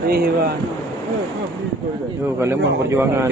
Iya. Yo Kalimantan Perjuangan.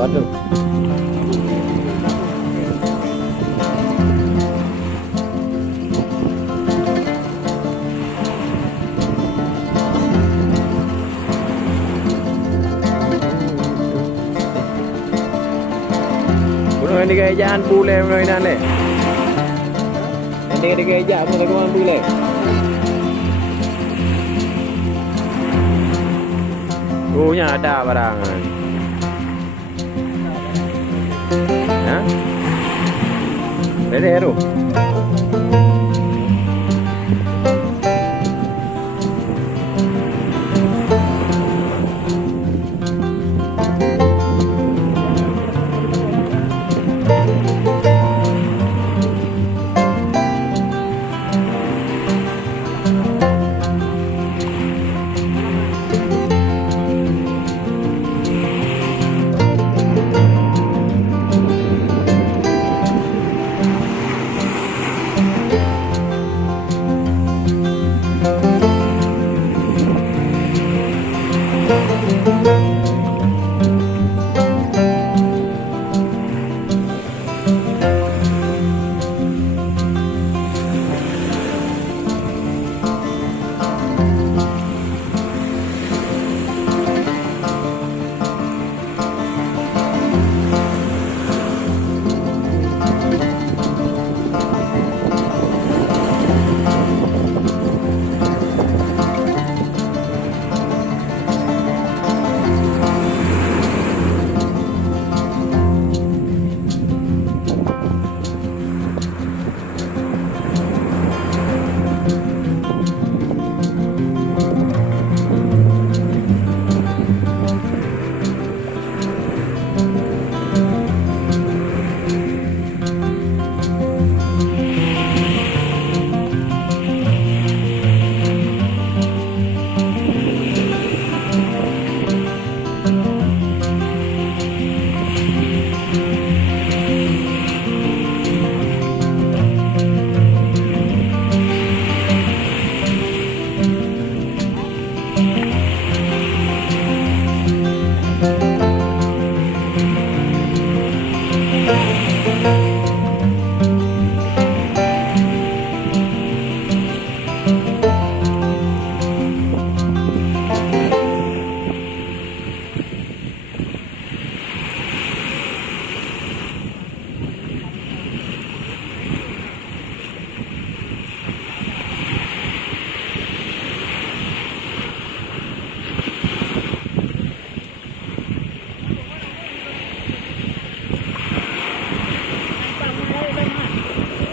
Waduh. Bunuh ini kayak jangan bule mainan le. Ini kayak jangan bunuh bule. Ada barangan. Hah? Heru.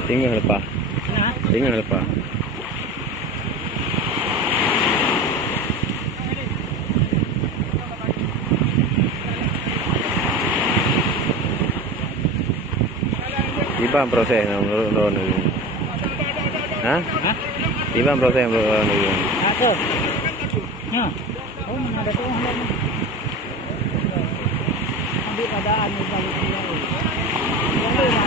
Tinggal lepas. Tinggal lepas. Ibang proses menurut ni. Hah? Ibang proses menurut ni. Aku. Ya. Oh, mana ada tu orang. Ambil keadaan ni balik dia. Ya.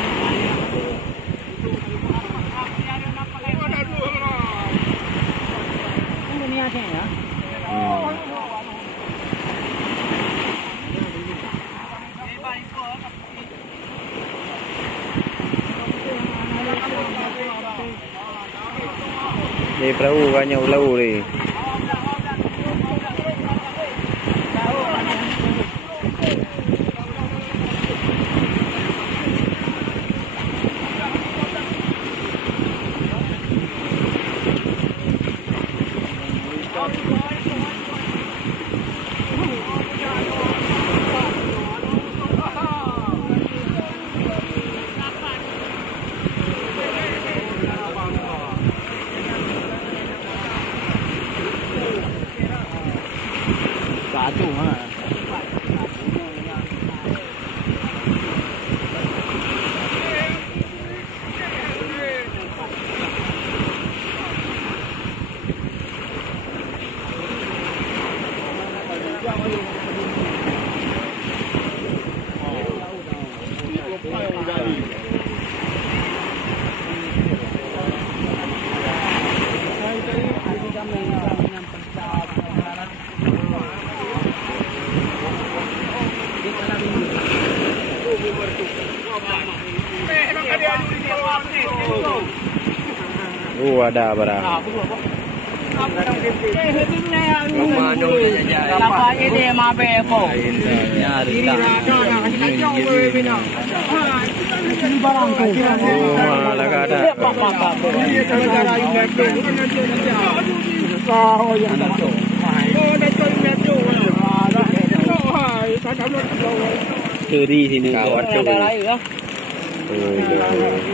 Di perahu banyak perahu ni. Satu ha. Ada barang. Di sini kawan tu.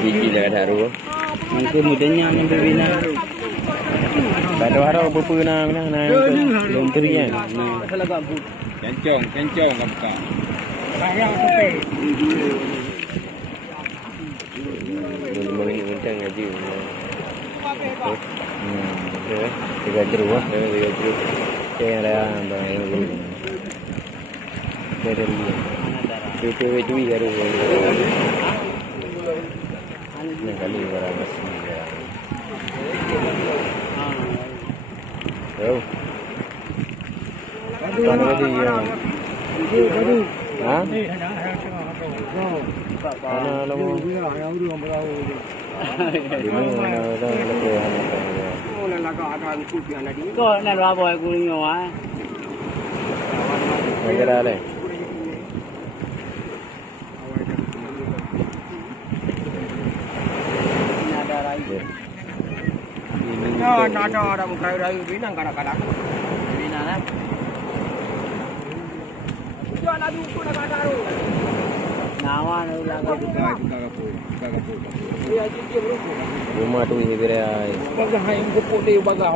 Gigi dah ada ru. Mungkin mudanya yang berbina. Pada harap berpuna mana belum terian. Kencong apa? Bayar sampai. Boleh kencang aja. Tiga jeruk. Yang ada yang belum. Dari itu baru. Ini kali barang asli. Oh. Kan lagi ya. Ha? Ana lamu. Di mana ada lepas. Oh, nak ada ikut dia nak. Kau nak berapa aku ni awak? Negara le. Ada bukan rayu binang kadang-kadang. Binang lah. Jual lagi ukur nak ada tu. Nawa ni ulang buka kapur. Dia dia berapa? Rumah tu ini berai. Bagah yang kopok dia bagah.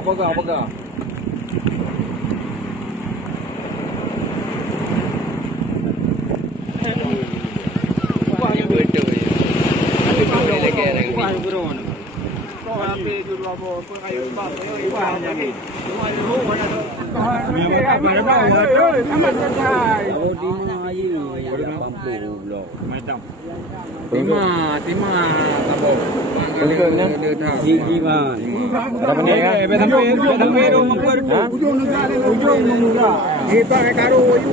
Wah, yang betul ya. Tapi kalau lagi ada yang beron. Tapi dulu apa kayu bab iwan jadi. Semua itu amat santai. Oh di mana ayu? Mampu belum. Macam. Timah kabok. Pangkalnya gigi bang. Berapa ni ya? Betang beru mengkuat. Ujung negara. Kita karu tu.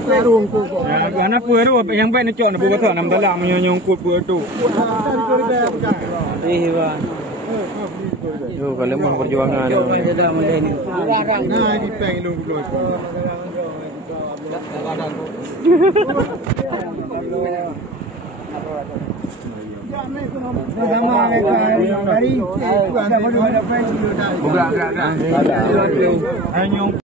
Anak puer tu yang baik nak cok nak buat nak dalam menyong kut puer tu. Bang. Yo, kalau mau perjuangan. Nah, di peng lu dulu. Bukan.